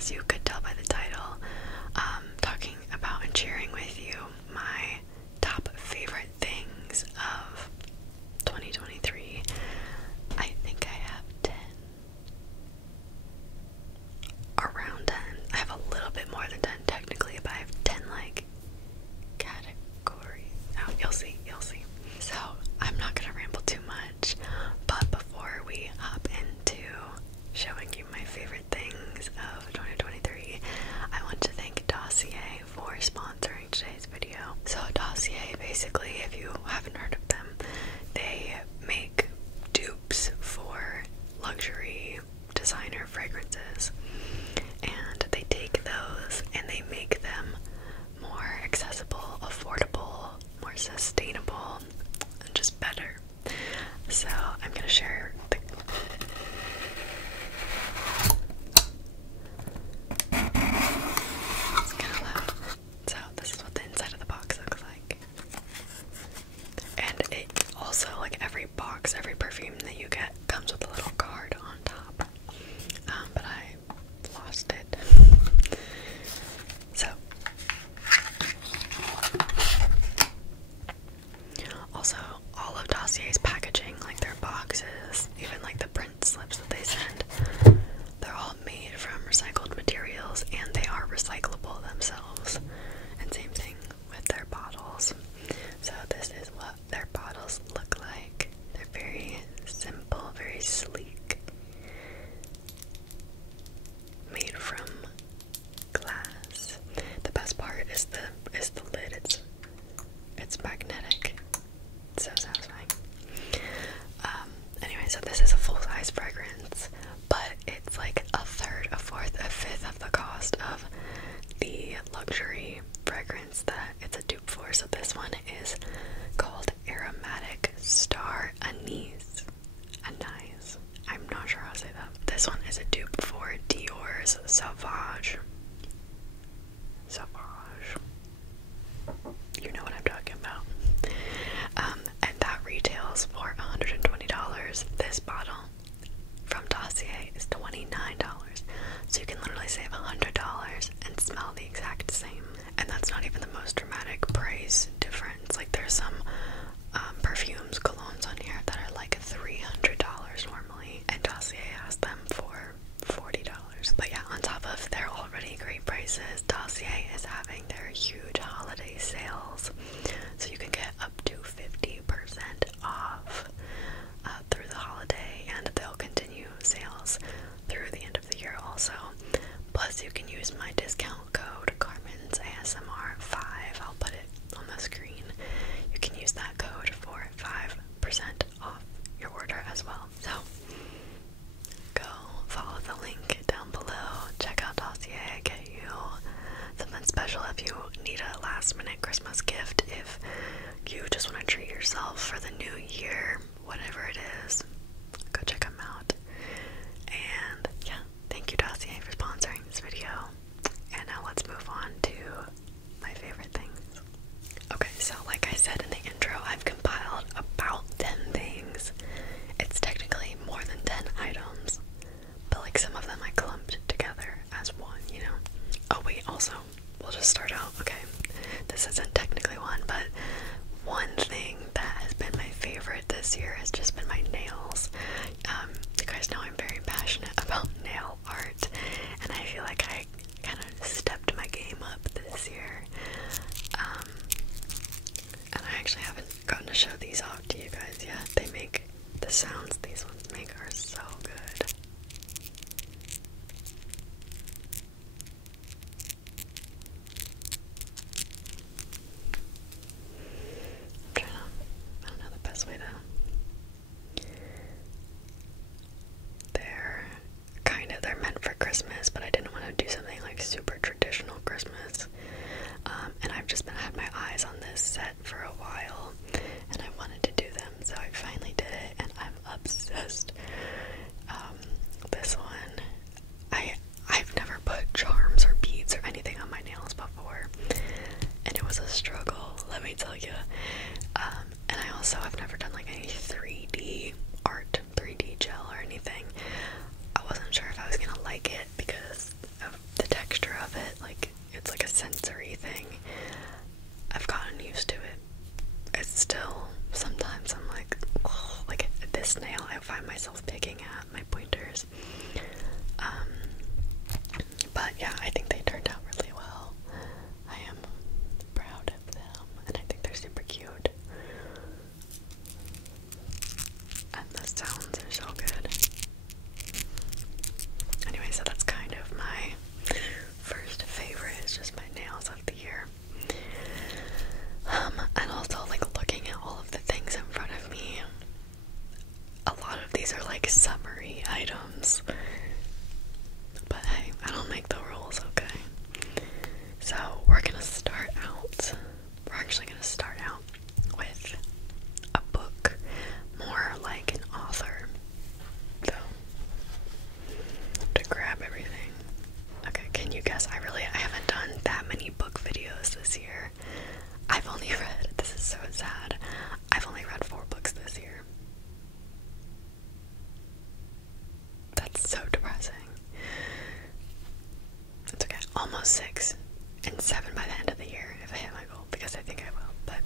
as you could tell by the title, talking about and sharing with you my top favorite things of 2023. I think I have 10. Around 10. I have a little bit more than 10 technically, but I have 10 like categories. Oh, you'll see. So I'm not gonna ramble too much, but before we hop into showing you my favorite things of 2023, I want to thank Dosier for sponsoring today's video. So Dosier, basically, if you haven't heard of them, they make dupes for luxury designer fragrances, and they take those and they make them more accessible, affordable, more sustainable, and just better. So I'm gonna share the it's kind of loud. So this is what the inside of the box looks like. And it also, like every box, every perfume that you get comes with a little card on top. But I lost it. So also, all of Dosier's packaging, like their boxes, even like the print slips that they send, they're all made from recycled materials, and they are recyclable themselves. And same thing with their bottles. So this is what their bottles look like. They're very simple, very sleek, made from glass. The best part is the lid. It's magnetic. It's so satisfying. Anyway, so this is a full-size fragrance, but it's like a third, a fourth, a fifth of the cost of the luxury fragrance that it's a dupe for. So this one is called Aromatic Star Anise. Anise. I'm not sure how to say that. This one is a dupe for Dior's Sauvage. You know what I'm talking about. And that retails for $120. This bottle from Dosier is $29. So you can literally save $100 and smell the exact same. And that's not even the most dramatic price difference. Like there's some perfumes, colognes on here that are like $300 normally, and Dosier has them for $40. But yeah, on top of their already great prices, Dosier is having their huge holiday sales. So you can get up to 50% off through the holiday, and they'll continue sales through the end of the year also. Plus you can use my discount code Carmen's ASMR 5. I'll put it on the screen. You can use that code for 5% off your order as well. So go follow the link down below, check out Dosier, get you something special if you need a last minute Christmas gift, if you just want to treat yourself for the new year, whatever it is, go check them out. And yeah, thank you Dosier for sponsoring this video. And now let's move on to my favorite things. Okay, so like I said in the intro, I've compiled about 10 things. It's technically more than 10 items, but like some of them I clumped together as one, you know? Oh wait, also, we'll just start out, okay? This isn't technically one, but one thing that has been my favorite this year has just been my nails. You guys know I'm very passionate about nail art, and I feel like I kind of stepped my game up this year. And I actually haven't gotten to show these off to you guys yet. They make, the sounds these ones make are so good. I don't know the best way to. They're meant for Christmas, but I didn't want to do something like super traditional Christmas. And I've just had my eyes on this set for a while, and I wanted to do them, so I finally did it, and I'm obsessed. This one, I've never put charms or beads or anything on my nails before, and it was a struggle, let me tell you. And I also have never done like any 3D art, 3D gel or anything. I wasn't sure if I was gonna like it because of yeah, I think they turned out really well. I am proud of them, and I think they're super cute. And the sounds are so good. Anyway, so that's kind of my first favorite. It's just my nails of the year. And also, like, looking at all of the things in front of me, a lot of these are like summery items. But hey, I don't make the rules, okay? So we're gonna start out. We're actually gonna start out with a book, more like an author. So to grab everything. Okay, can you guess? I haven't done that many book videos this year. I've only read, this is so sad, I've only read 4 books this year. That's so depressing. It's okay, almost 6 and 7 by the end of the year if I hit my goal, because I think I will. But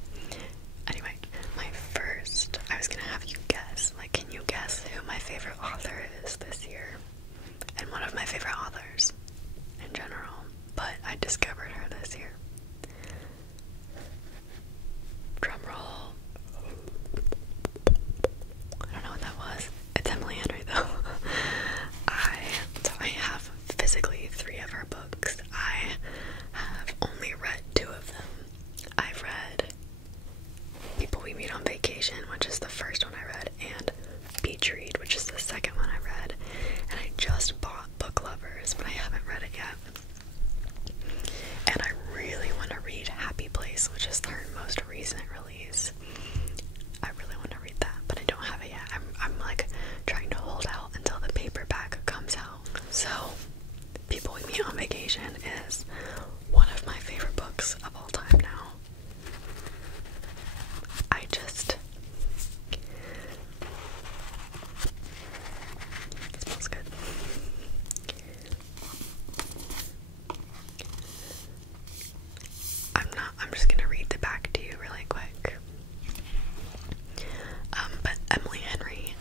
anyway, my first, I was gonna have you guess, like, can you guess who my favorite author is this year? And one of my favorite authors in general, but I discovered her this year. Drum roll. I don't know what that was. It's Emily Henry though. I have physically 3 of her books. I have only read 2 of them. I've read People We Meet on Vacation, which is the first one I read, and Beach Read, which is the second one I read. And I just bought Book Lovers, but I haven't read it yet. And I really want to read Happy Place, which is her most recent release. I really want to read that, but I don't have it yet. I'm like trying to hold out until the paperback comes out. So, People We Meet on Vacation is one of my favorite books of all time now. It smells good. I'm just gonna read the back to you really quick. But Emily Henry,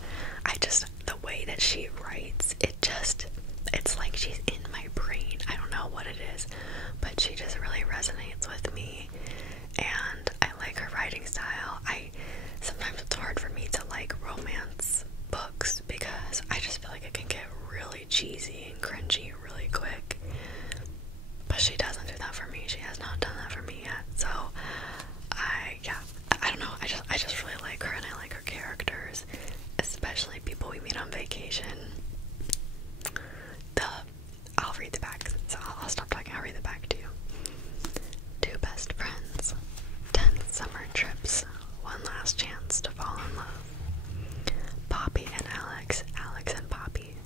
the way that she writes, it's like she's in my brain. I don't know what it is, but she just really resonates with me, and I like her writing style. Sometimes it's hard for me to like romance books because I just feel like it can get really cheesy and cringy really quick. But she doesn't do that for me. She has not done that for me yet. So I don't know. I just really like her, and I like her characters, especially People We Meet on Vacation. I'll read the back. So I'll stop talking. I'll read the back to you. 2 best friends, 10 summer trips, one last chance to fall in love. Poppy and Alex, Alex and Poppy,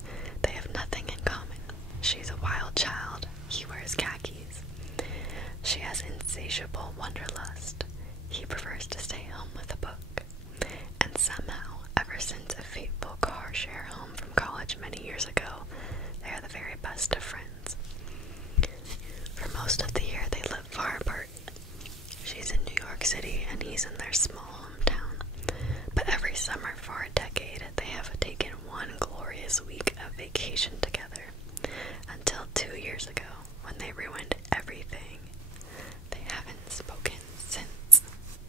they have nothing in common. She's a wild child, he wears khakis. She has insatiable wanderlust. He prefers to stay home with a book. And somehow, ever since a fateful car share home from college many years ago, they are the very best of friends. For most of the year, they live far apart. She's in New York City, and he's in their small hometown. But every summer for a decade, they have taken one glorious week of vacation together. Until 2 years ago, when they ruined everything. They haven't spoken since.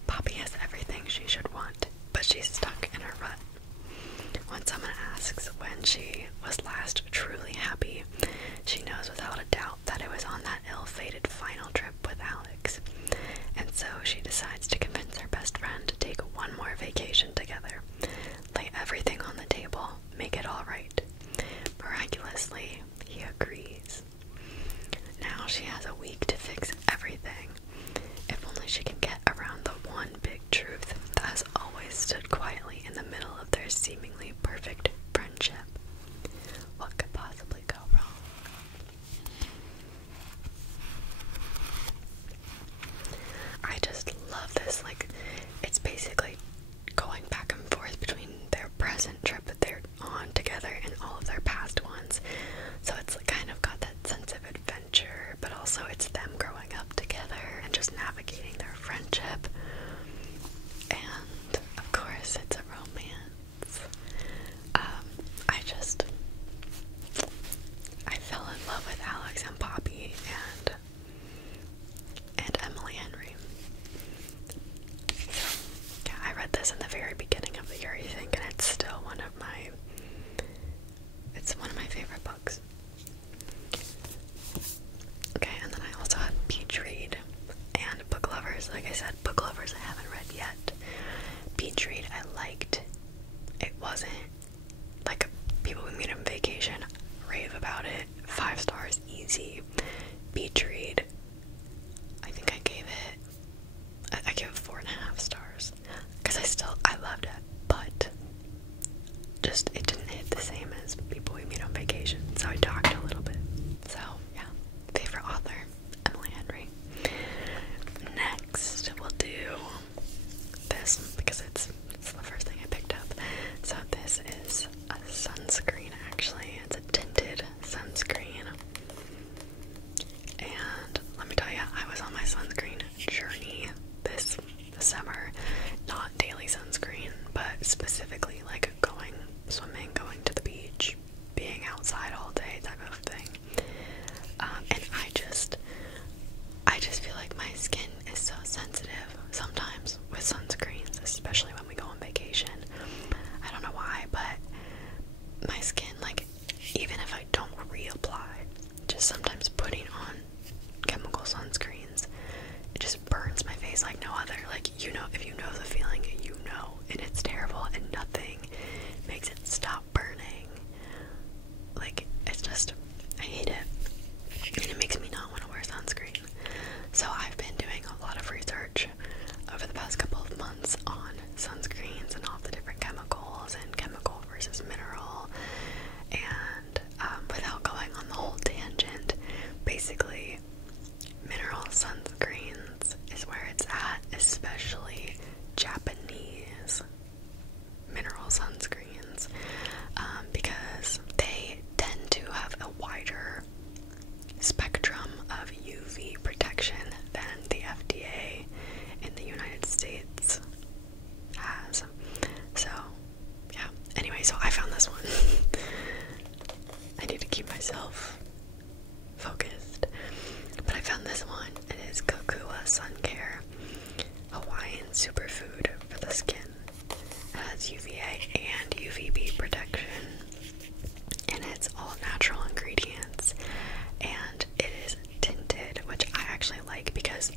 Poppy has everything she should want, but she's stuck in a rut. When someone asks when she was last truly happy, she knows without a doubt that it was on that ill-fated final trip with Alex. And so she decides to convince her best friend to take one more vacation together, lay everything on the table, make it all right. Miraculously, he agrees. Now she has a week to fix specifically like going swimming, going to the beach, being outside all day type of thing. And I just feel like my skin is so sensitive sometimes with sunscreens, especially when we go on vacation. I don't know why, but my skin, like, even if I don't reapply, just sometimes putting on chemical sunscreens, it just burns my face like no other. Like, you know, if you know the feeling, you know, and it's terrible, and nothing makes it stop burning. Like, it's just, I hate it, and it makes me not want to wear sunscreen. So I've been doing a lot of research over the past couple of months on sunscreens and all the different chemicals and chemical versus mineral, and without going on the whole tangent, basically mineral sunscreens is where it's at, especially Japanese mineral sunscreens, because they tend to have a wider spectrum of UV protection than the FDA in the United States has. So, yeah. Anyway, so I found this one. I need to keep myself focused. But I found this one. It is Kokua Sun Care Hawaiian Superfood for the skin. It has UVA and UVB protection, and it's all natural ingredients, and it is tinted, which I actually like, because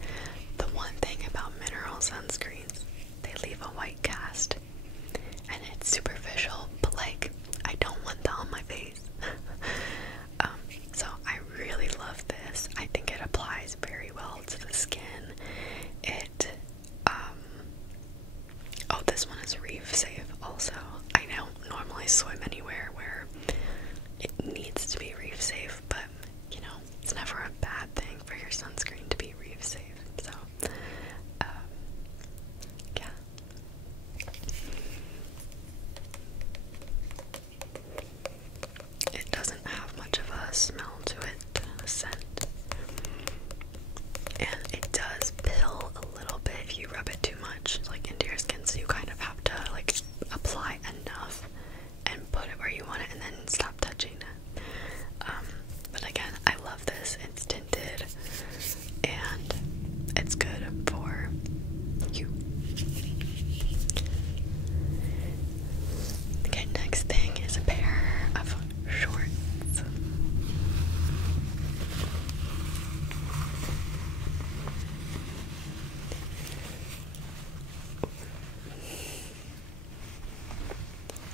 the one thing about mineral sunscreens, they leave a white cast, and it's superficial, but like, I don't want that on my face. So I really love this. I think it applies very well to the skin. It, oh, this one is reef safe also. I don't normally swim anywhere where it needs to be reef safe, but, you know, it's never a bad thing for your sunscreen to be reef safe. So, yeah. It doesn't have much of a smell to it, a scent. And it does pill a little bit if you rub it too much, like, into your skin, so you kind of have to, like, apply enough and put it where you want it and then stop touching it. But again, I love this. It's tinted and it's good for you. Okay, next thing is a pair of shorts.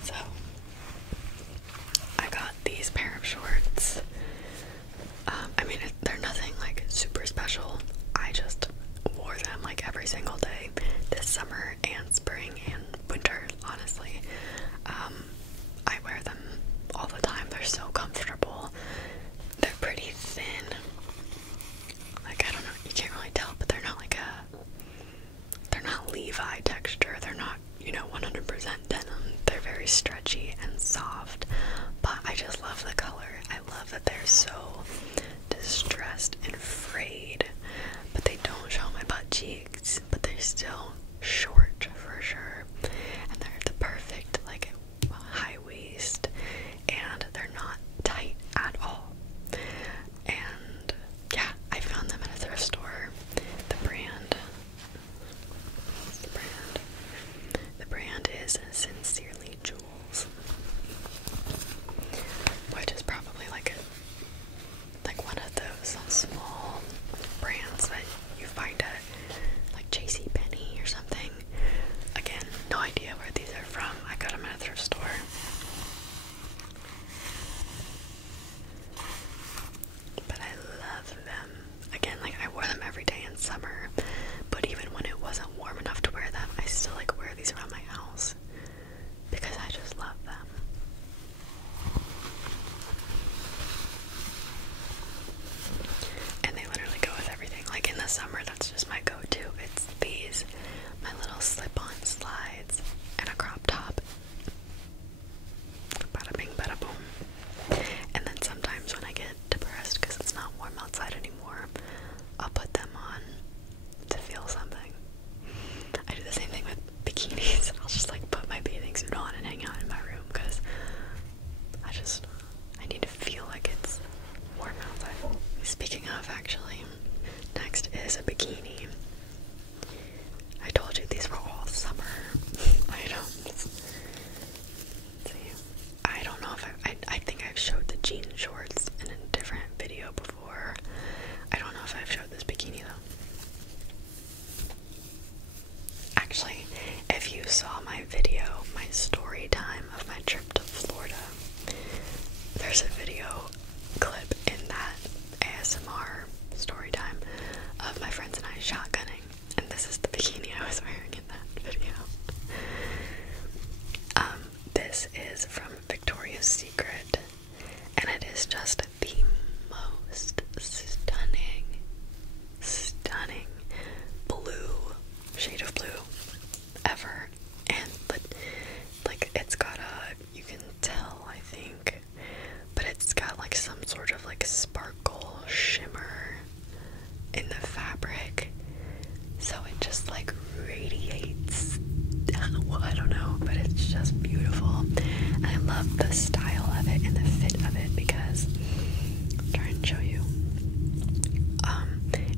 So, I got these pair of shorts. I mean, they're nothing like super special. I just wore them like every single day this summer and spring and winter, honestly. I wear them all the time. They're so comfortable. They're pretty thin. Like, I don't know, you can't really tell, but they're not like they're not Levi texture. They're not, you know, 100% denim. They're very stretchy and soft, but I just love the color. I love that they're so distressed and frayed, but they don't show my butt cheeks, but they're still short for sure, and they're the perfect, like, high waist, and they're not tight at all. And yeah, I found them at a thrift store. The brand is Sincerely Jules, which is probably like one of those small brands that you find at like JCPenney or something. Again, no idea where these are from. I got them at a thrift store. But I love them. Again, like, I wore them every day in summer, but even when it wasn't warm enough to wear them, I still like wear these around my house because I just love them. actually. Next is a bikini. I told you these were all summer items. Let's see. I don't know if I think I've showed the jean shorts in a different video before. I don't know if I've showed this bikini though. Actually, if you saw my video, my story time of my trip to Florida, there's a video clip in that ASMR story time of my friends and I shotgunning, and this is the bikini I was wearing in that video. This is from Victoria's Secret, and it is just the most stunning blue, shade of blue ever. And like it's got you can tell, I think, but it's got like some sort of like sparkle shimmer in the fabric, so it just like radiates. Well, I don't know, but it's just beautiful, and I love the style of it and the fit of it because I'll try and show you.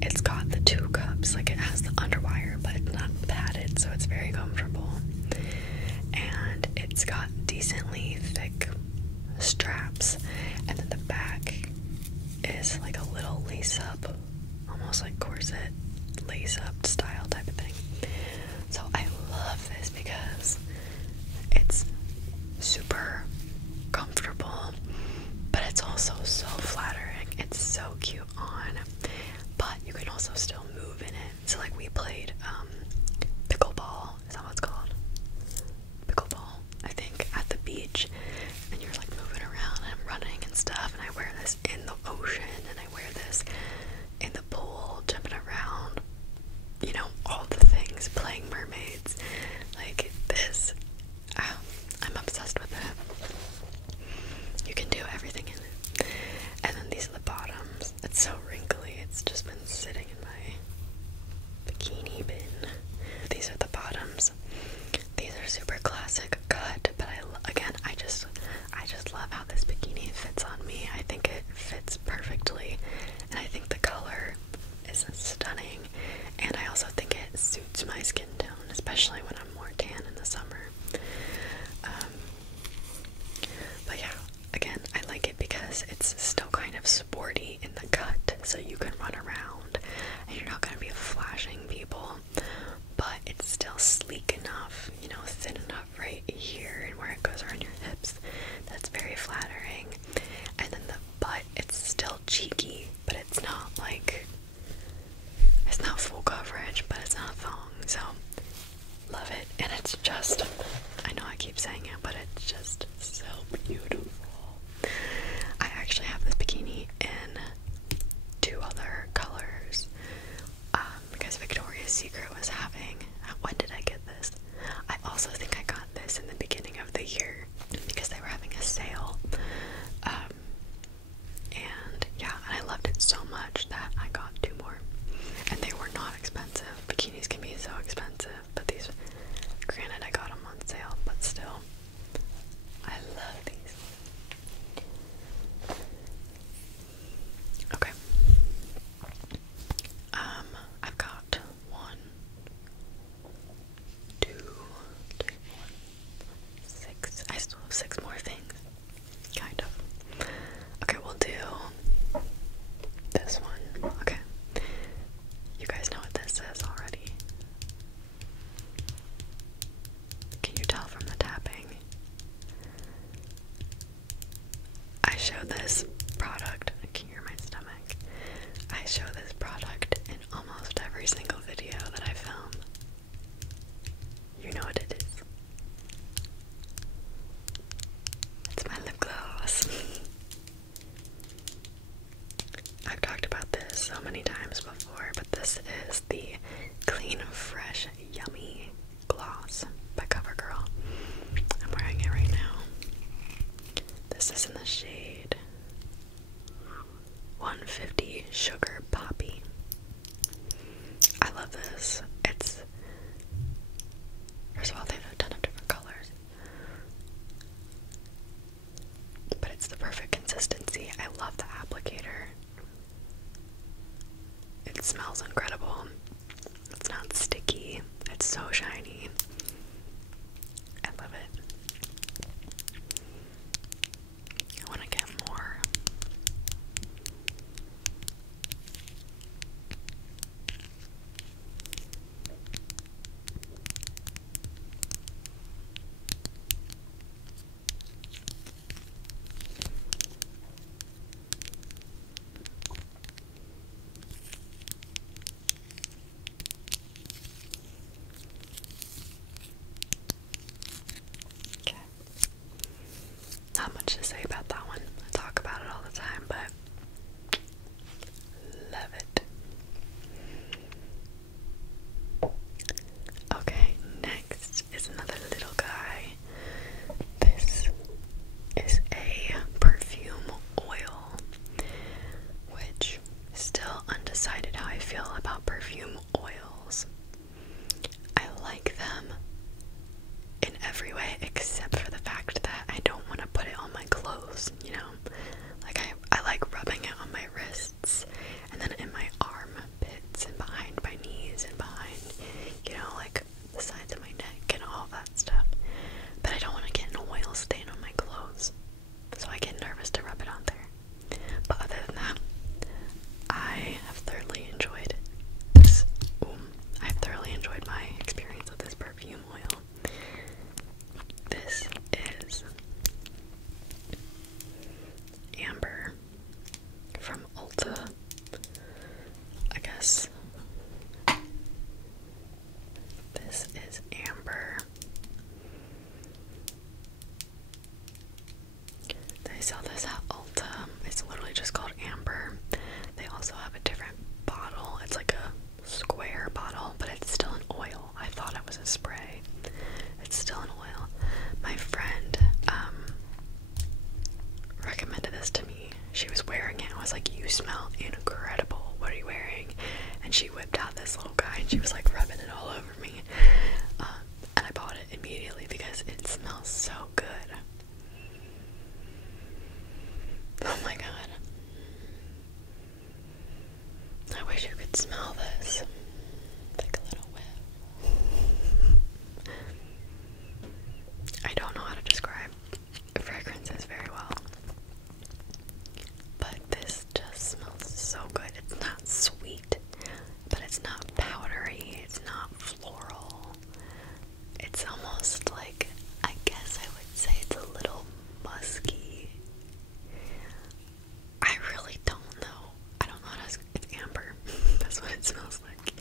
It's got the two cups, like it has the underwire, but it's not padded, so it's very comfortable, and it's got decently thick straps, and then the back is like a little lace up, almost like corset lace up style type of thing. So I love this because it's super comfortable, but it's also so flattering. It's so cute on, but you can also still move in it. So like we played pickleball, is that what it's called? Pickleball, I think, at the beach, and you're like moving around and running and stuff, and I wear this in the ocean, and I wear this in the pool, jumping around, you know, all the things, playing mermaids, like this. I'm obsessed with it. You can do everything in it. And then these are the bottoms. It's so wrinkly, it's just been sitting in my bikini bin. These are the bottoms. These are super classic cut, but I just love how this bikini fits on me. I think it fits perfectly, and I think the color is stunning, and I also think it suits my skin tone, especially when I'm more tan in the summer. But yeah, again, I like it because it's still kind of sporty in the cut, so you can run around and you're not going to be flashing people, but it's still sleek enough, you know, thin enough right here and where it goes around your hips. That's very flattering. And then the butt, it's still cheeky, but it's not like, it's not full coverage, but it's not thong, so love it. And it's just, I know I keep saying it, but it's just so beautiful. I actually have this bikini in two other colors, because Victoria's Secret was having, when did I get this? I also think I got this in the beginning of the year because they were having a sale, and yeah, and I loved it so much that I got two more, and they were not expensive. Bikinis can be so expensive, but these, granted I got them on sale, but still, I love these. Okay, I've got 1, 2, 3, 4, 6, I still have 6 more things, kind of. Okay, we'll do this one. Okay, you guys know what this is already. Can you tell from the tapping? I show this product, can you hear my stomach? I show this product in almost every single video that I film. You know what it is. It's my lip gloss. I've talked about this so many times before, but this is the Clean Fresh Yummy Gloss by CoverGirl. I'm wearing it right now. This is in the shade 150 Sugar Poppy. I love this. It's, first of all, they have a ton of different colors, but it's the perfect consistency. I love the applicator. It smells incredible. It's not sticky. It's so shiny. I love it. I want to get more. Okay. Not much to say about that one. I talk about it all the time, but love it. Okay, next is another little guy. This is a perfume oil, which still undecided how I feel about perfume oils. I like them in every way except for the fact that I don't want to put it on my clothes, you know? Like I like rubbing it on my wrists and then in my armpits and behind my knees and behind, you know, like the sides of my neck and all that stuff. But I don't want to get an oil stain on my clothes, so I get nervous to rub it on there. But other than that, I have thoroughly enjoyed this. I've thoroughly enjoyed my experience with this perfume oil. This is Amber from Ulta, I guess. This is Amber. They sell this at Ulta. It's literally just called Amber. They also have a different bottle. It's like a square bottle, but it's still an oil. I thought it was a spray. It's still an oil. My friend recommended this to me. She was wearing it. I was like, "You smell incredible. What are you wearing?" And she whipped out this little guy and she was like rubbing it all over me. And I bought it immediately because it smells so good. Oh my god. I wish you could smell this. Take a little whiff. I don't know how to describe fragrances very well, but this just smells so good. It's not sweet, but it's not powdery, it's not floral. It's almost like, I guess I would say it's a little musky. I really don't know. I don't know how to, it's amber. That's what it smells like.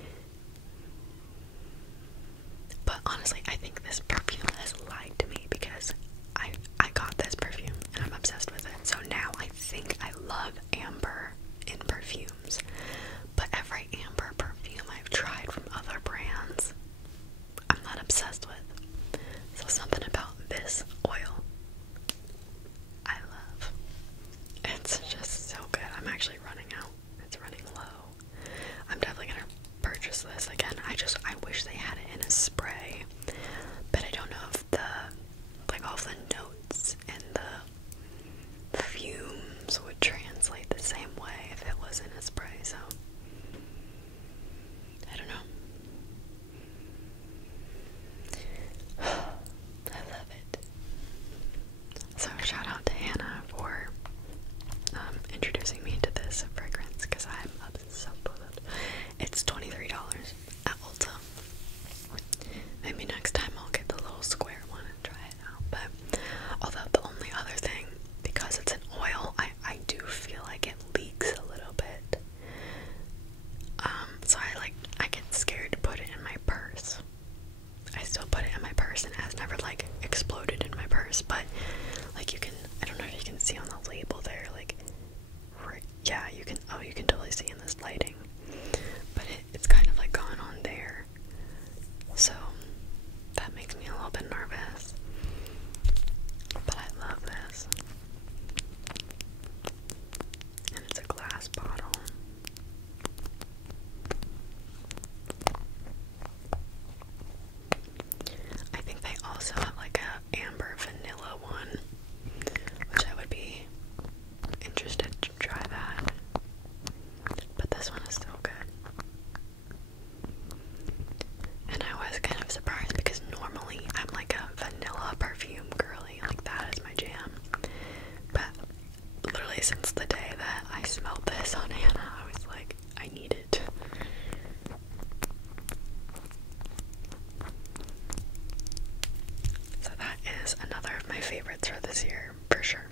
for this year, for sure.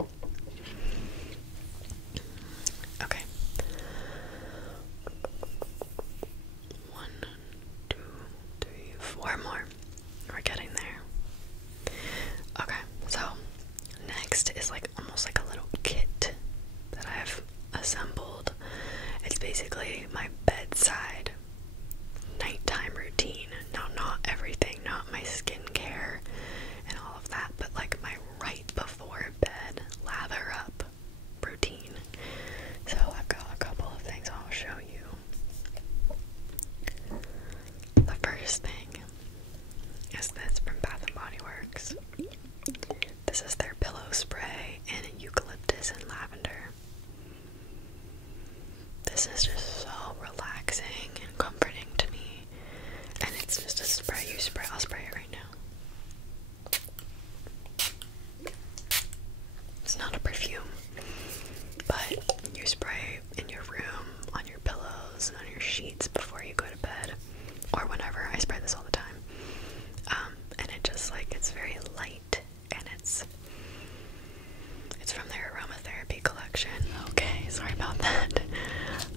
Okay. 1, 2, 3, 4 more. We're getting there. Okay, so next is like almost like a little kit that I've assembled. It's basically my bedside nighttime routine. Now, not everything, not my skincare and all of that, but like my right before bed lather up routine. So I've got a couple of things I'll show you. The first thing is this from Bath and Body Works. This is their pillow spray in eucalyptus and lavender. This is just so relaxing and comforting to me. And it's just a spray you spray. I'll spray it right now. It's not a perfume, but you spray in your room, on your pillows, on your sheets before you go to bed, or whenever. I spray this all the time. And it just like, it's very light, and it's from their aromatherapy collection. Okay, sorry about that.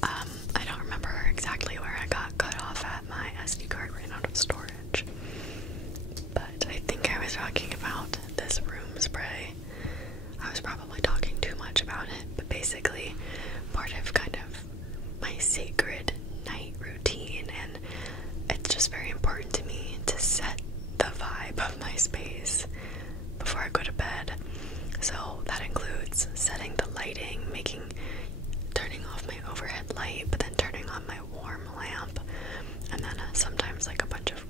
I don't remember exactly where I got cut off at. My SD card ran out of storage, but I think I was talking about this room spray. I was probably talking too much about it, but basically part of kind of my sacred night routine, and it's just very important to me to set the vibe of my space before I go to bed. So that includes setting the lighting, turning off my overhead light, but then turning on my warm lamp, and then sometimes like a bunch of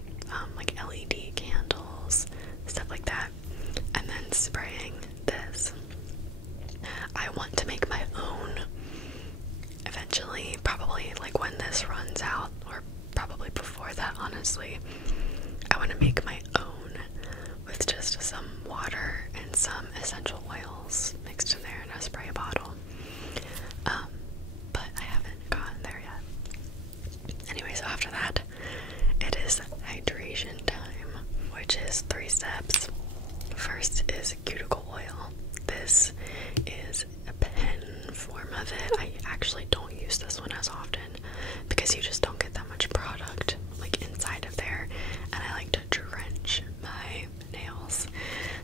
like LED candles, stuff like that, and then spraying this. I want to make my own eventually, probably like when this runs out, or probably before that, honestly. I want to make my own with just some water and some essential oils mixed in there in a spray bottle. But I haven't gotten there yet. Anyway, so after that, it is hydration time, which is 3 steps. First is cuticle oil. This is a pen form of it. I actually don't use this one as often because you just don't get that much product like inside of there, and I like to drench my nails,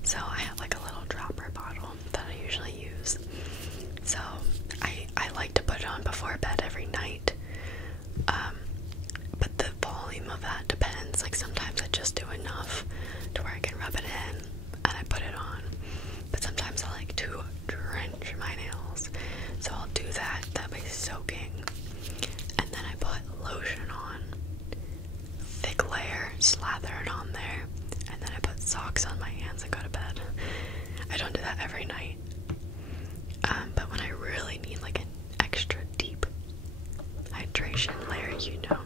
so I have like a little dropper bottle that I usually use. So I like to put it on before bed every night, but the volume of that depends. Like sometimes I just do enough to where I can rub it in and I put it on, but sometimes I like to drench my nails, so I'll do that by soaking, and then I put lotion on, thick layer, slather it on there, and then I put socks on my hands and go to bed. I don't do that every night, but when I really need like an extra deep hydration layer, you know.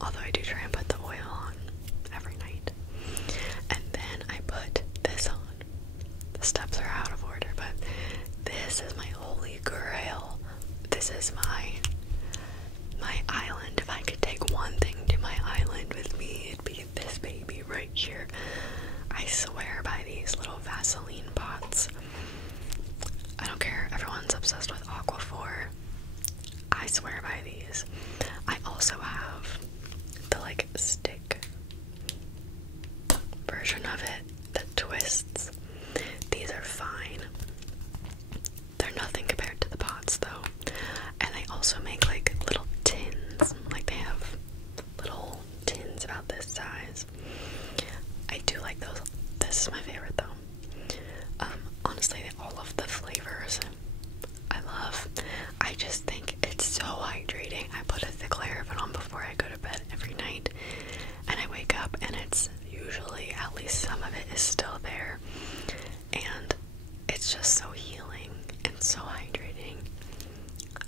Although I do try and put the oil on every night. And then I put this on. The steps are out of order, but this is my holy grail. This is my island. If I could take one thing to my island with me, it'd be this baby right here. I swear by these little Vaseline pots. I don't care, everyone's obsessed with Aquaphor. I swear by these. I also have the like stick version of it that twists. These are fine. They're nothing compared to the pots though. And they also make like little tins. Like they have little tins about this size. I do like those. This is my favorite though. Honestly, all of the flavors I love. I just think it's so hydrating. I put a thick layer of it on before I go to bed every night, and I wake up and it's usually, at least some of it is still there, and it's just so healing and so hydrating.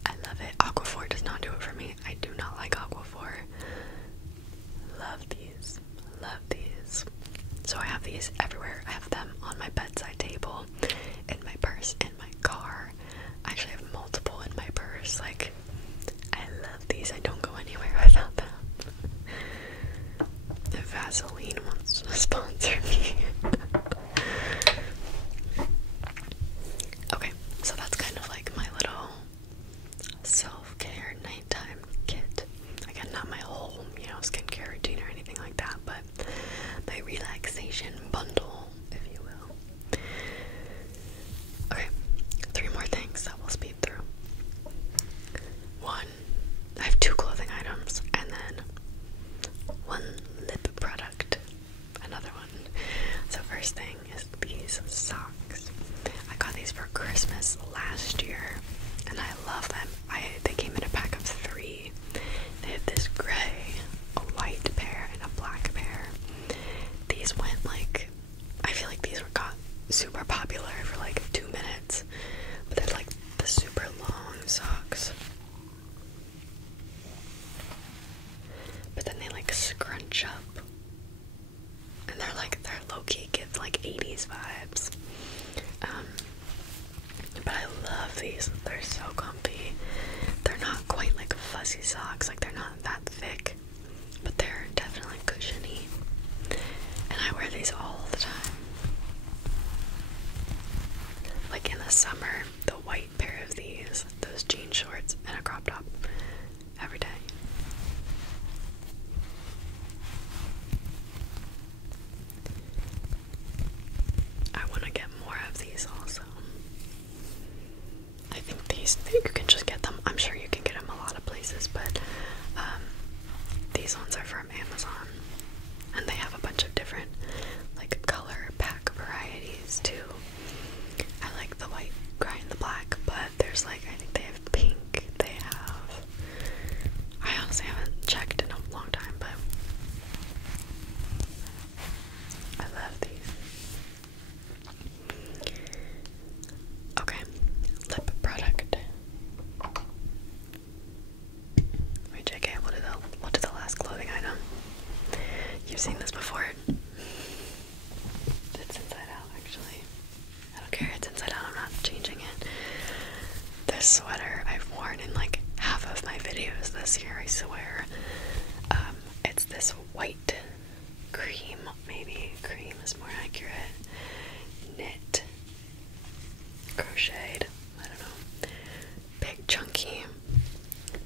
I love it. Aquaphor does not do it for me. I do not like Aquaphor. Love these. Love these. So I have these everywhere. I have them on my bedside table, in my purse, in my car. I actually have multiple in my purse. Like, I love these. I don't go anywhere without them. If Vaseline wants to sponsor me. videos this year, I swear. It's this white cream, maybe cream is more accurate, knit, crocheted, I don't know, big chunky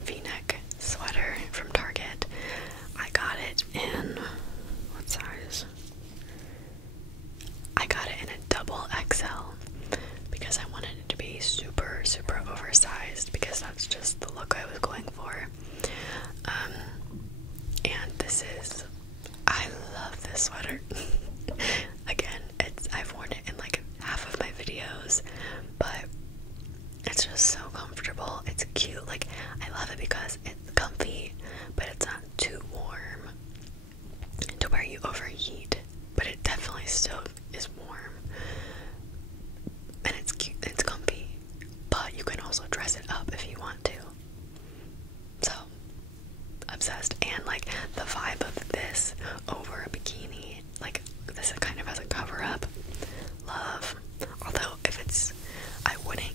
v-neck sweater from Target. I got it in, what size? I got it in a double XL because I wanted it to be super, super oversized because that's just the look I was going for. And this is, I love this sweater. Again, I've worn it in like half of my videos, but it's just so comfortable. It's cute. Like, I love it because it's comfy, but it's not too warm to where you overheat, but it definitely still is warm. And it's cute, it's comfy, but you can also dress it up if you want to. So, obsessed. And like the vibe of this over a bikini, like this kind of as a cover up, love. Although if it's, I wouldn't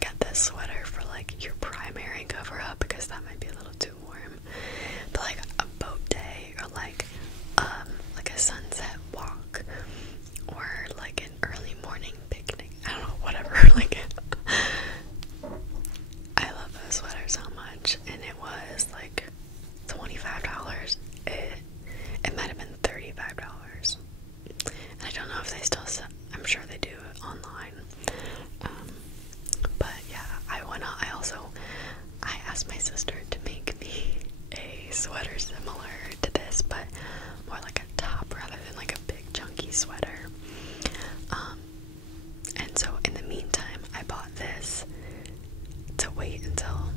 get this sweater for like your primary cover up because that might be a little too warm. But like a boat day or like a sunset walk or like an early morning picnic, I don't know, whatever. Like, I love this sweater so much, and it was like $25. It might have been $35. And I don't know if they still sell, I'm sure they do online. But yeah, I asked my sister to make me a sweater similar to this, but more like a top rather than like a big chunky sweater. And so in the meantime, I bought this to wait until,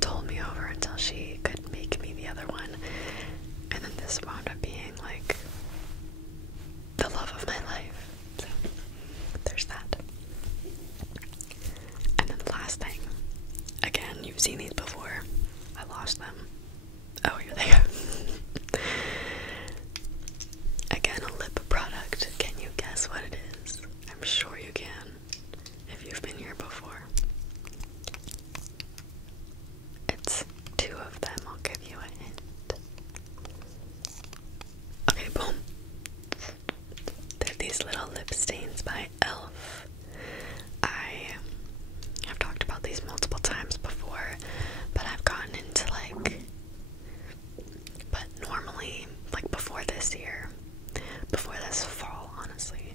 to hold me over until she could make me the other one. And then this wound up being like the love of my life. So there's that. And then the last thing, again, you've seen these before. I lost them. Oh, here they go. Again, a lip product. Can you guess what it is? I'm sure you can if you've been here before. It's two of them. I'll give you a hint. Okay, boom. They're these little lip stains by e.l.f. I have talked about these multiple times before, but I've gotten into but normally, like before this year, before this fall, honestly,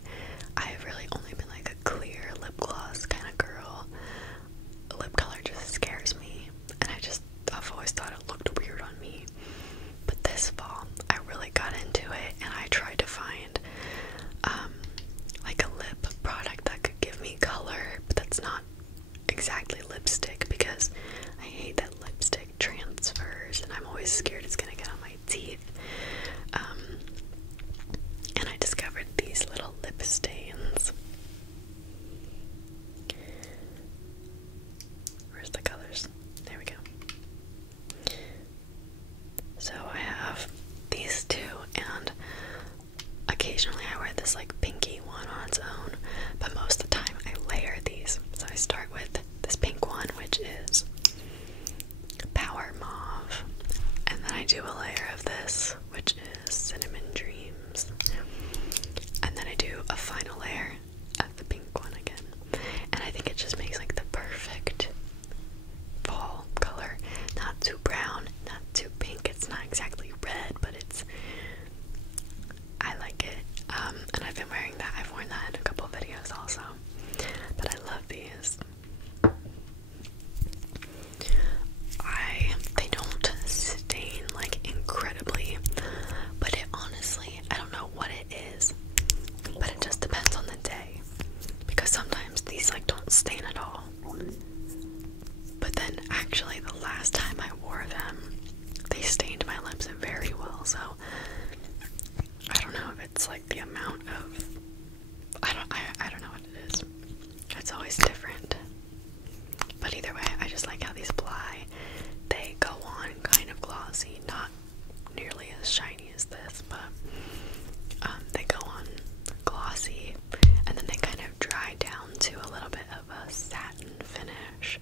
I've really only been like a clear lip gloss kind of girl. Lip color just scares me, and I've always thought it looked weird on me. But this fall, I really got into it, and I tried to find like a lip product that could give me color, but that's not exactly lipstick, because I hate that lipstick transfers, and I'm always scared it's gonna get on my teeth. And I discovered these little lip stains. Where's the colors? There we go. So I have these two, and occasionally I wear this like pinky one on its own, but most of the time I layer these. So I start with this pink one, which is Power Mauve, and then I do a layer of this, which is Cinnamon Dreams, and then I do a final layer of the pink one again. And I think it just makes like the perfect fall color. Not too brown, not too pink. It's not exactly red, but I like it. And I've been wearing that. I've worn that in a couple of videos also. But I love these. They don't stain like incredibly, but it honestly, I don't know what it is, but it just depends on the day, because sometimes these like don't stain at all. But then actually the last time I wore them, they stained my lips very well, so I don't know if it's like the amount of, I don't know what it is. It's always different. But either way, I just like how these apply. They go on kind of glossy, not nearly as shiny as this, but they go on glossy, and then they kind of dry down to a little bit of a satin finish.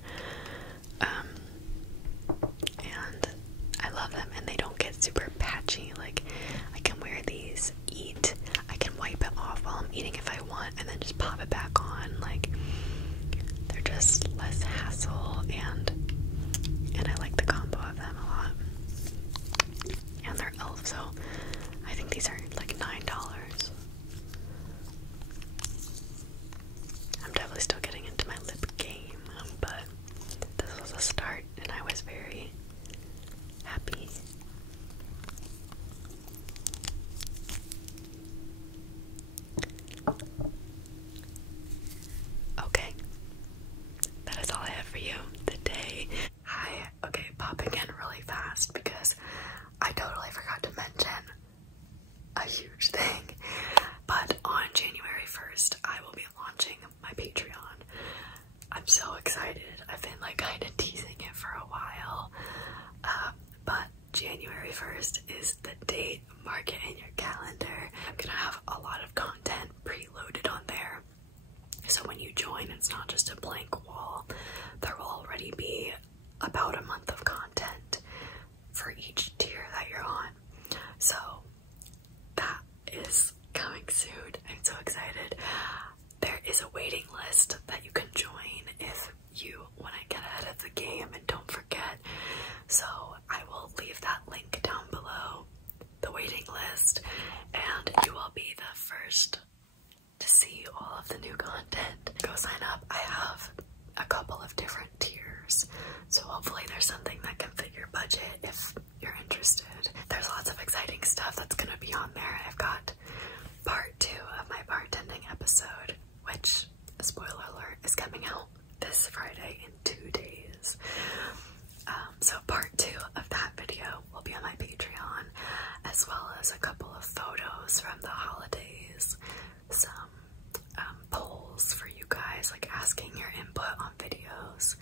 want and then just pop it back on. Like, they're just less hassle, and I like the combo of them a lot. And they're e.l.f., so I think these are like $9. I'm definitely still getting into my lip game, but this was a start and I was very happy. Okay, that is all I have for you today. Hi, okay, popping in really fast because I totally forgot to mention a huge thing. But on January 1st, I will be launching my Patreon. I'm so excited. I've been like kind of teasing it for a while. But January 1st is the date. Mark it in your calendar. I'm gonna have a lot of content preloaded on there. So when you join, it's not just a blank wall. There will already be about a month of content for each tier that you're on. So that is coming soon. I'm so excited. There is a waiting list that you can join if you want to get ahead of the game and don't forget. So I will leave that link down below, the waiting list, and you will be the first to see all of the new content. Go sign up. I have a couple of different tiers, so hopefully there's something that can fit your budget if you're interested. There's lots of exciting stuff that's gonna be on there. I've got part 2 of my bartending episode, which, spoiler alert, is coming out this Friday in 2 days. So part 2 of that video will be on my Patreon, as well as a couple of photos from the holidays, some polls for you guys, like asking your input on videos.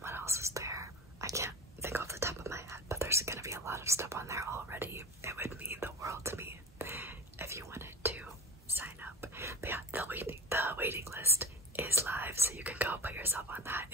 What else is there? I can't think off the top of my head, but there's gonna be a lot of stuff on there already. It would mean the world to me if you wanted to sign up. But yeah, the waiting list is live, so you can go put yourself on that